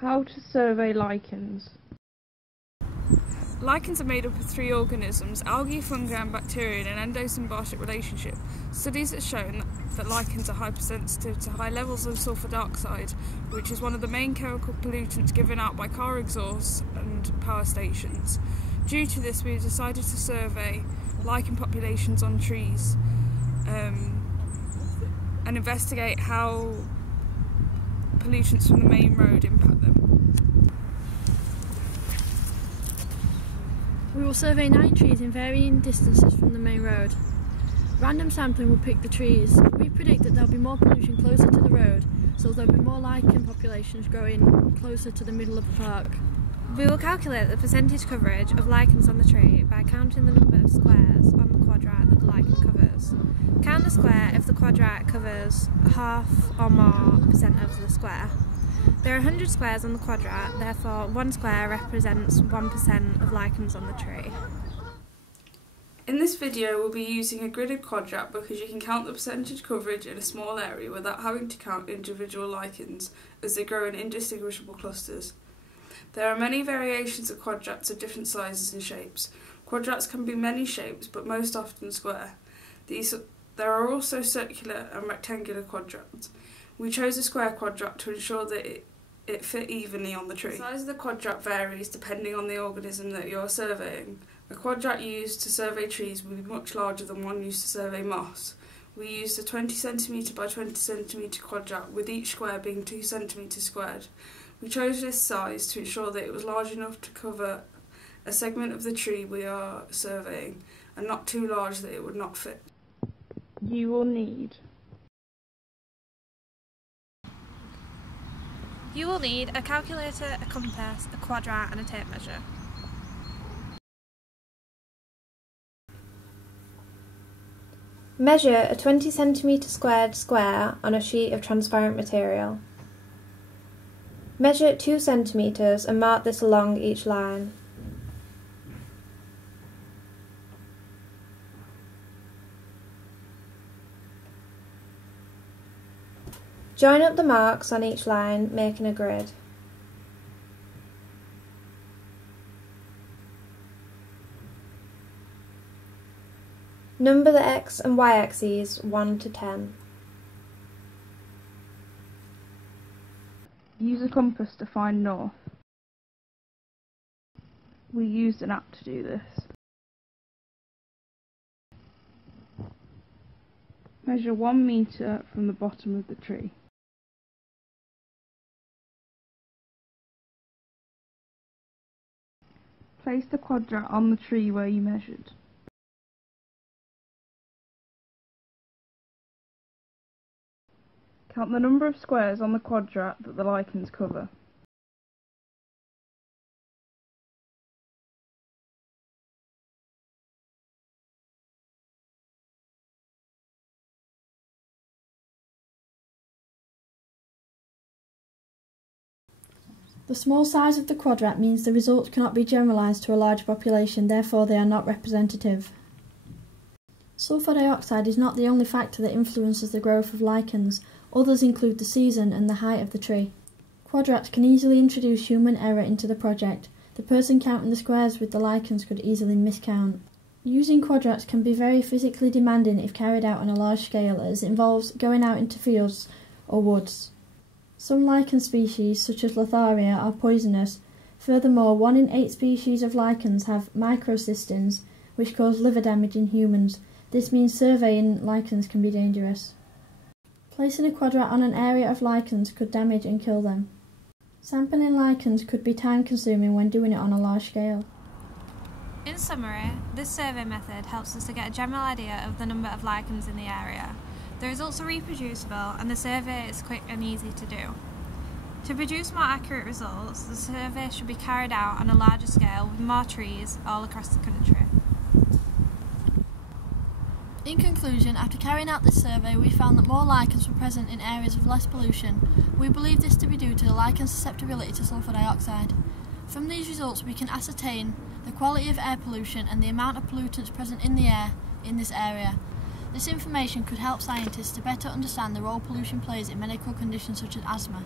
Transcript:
How to survey lichens. Lichens are made up of three organisms: algae, fungi and bacteria in an endosymbiotic relationship. Studies have shown that lichens are hypersensitive to high levels of sulfur dioxide, which is one of the main chemical pollutants given out by car exhausts and power stations. Due to this, we decided to survey lichen populations on trees and investigate how pollutants from the main road impact them. We will survey 9 trees in varying distances from the main road. Random sampling will pick the trees. We predict that there will be more pollution closer to the road, so there will be more lichen populations growing closer to the middle of the park. We will calculate the percentage coverage of lichens on the tree by counting the number of squares on the quadrat that the lichen covers. Count the square if the quadrat covers half or more percent of the square. There are 100 squares on the quadrat, therefore 1 square represents 1% of lichens on the tree. In this video we'll be using a gridded quadrat because you can count the percentage coverage in a small area without having to count individual lichens, as they grow in indistinguishable clusters. There are many variations of quadrats of different sizes and shapes. Quadrats can be many shapes, but most often square. There are also circular and rectangular quadrats. We chose a square quadrat to ensure that it fit evenly on the tree. The size of the quadrat varies depending on the organism that you are surveying. A quadrat used to survey trees will be much larger than one used to survey moss. We used a 20 cm by 20 cm quadrat, with each square being 2 cm squared. We chose this size to ensure that it was large enough to cover a segment of the tree we are surveying, and not too large that it would not fit. You will need a calculator, a compass, a quadrat and a tape measure. Measure a 20 cm squared square on a sheet of transparent material. Measure 2 cm and mark this along each line. Join up the marks on each line, making a grid. Number the x and y axes 1 to 10. use a compass to find north. We used an app to do this. Measure 1 metre from the bottom of the tree. Place the quadrat on the tree where you measured. Count the number of squares on the quadrat that the lichens cover. The small size of the quadrat means the results cannot be generalised to a large population, therefore they are not representative. Sulfur dioxide is not the only factor that influences the growth of lichens. Others include the season and the height of the tree. Quadrats can easily introduce human error into the project. The person counting the squares with the lichens could easily miscount. Using quadrats can be very physically demanding if carried out on a large scale, as it involves going out into fields or woods. Some lichen species, such as Lotharia, are poisonous. Furthermore, 1 in 8 species of lichens have microcystins, which cause liver damage in humans. This means surveying lichens can be dangerous. Placing a quadrat on an area of lichens could damage and kill them. Sampling lichens could be time-consuming when doing it on a large scale. In summary, this survey method helps us to get a general idea of the number of lichens in the area. The results are reproducible and the survey is quick and easy to do. To produce more accurate results, the survey should be carried out on a larger scale with more trees all across the country. In conclusion, after carrying out this survey, we found that more lichens were present in areas with less pollution. We believe this to be due to the lichen's susceptibility to sulfur dioxide. From these results, we can ascertain the quality of air pollution and the amount of pollutants present in the air in this area. This information could help scientists to better understand the role pollution plays in medical conditions such as asthma.